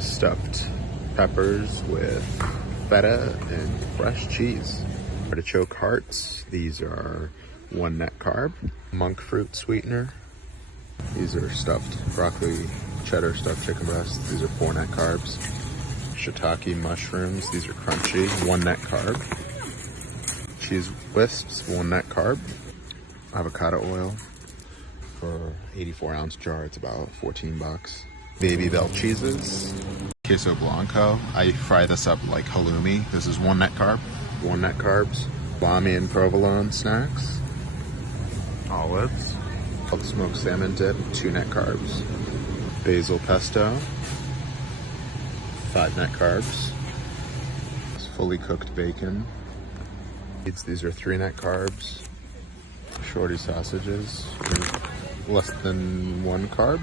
Stuffed peppers with feta and fresh cheese. Artichoke hearts. These are 1 net carb. Monk fruit sweetener. These are stuffed broccoli, cheddar stuffed chicken breasts. These are 4 net carbs. Shiitake mushrooms. These are crunchy, 1 net carb. Cheese wisps, 1 net carb. Avocado oil for 84-ounce jar. It's about 14 bucks. Baby bell cheeses. Queso blanco. I fry this up like halloumi. This is 1 net carb. 1 net carbs. Salami and provolone snacks. Olives. Smoked salmon dip, 2 net carbs. Basil pesto, 5 net carbs. Fully cooked bacon. These are 3 net carbs. Shorty sausages, less than 1 carb.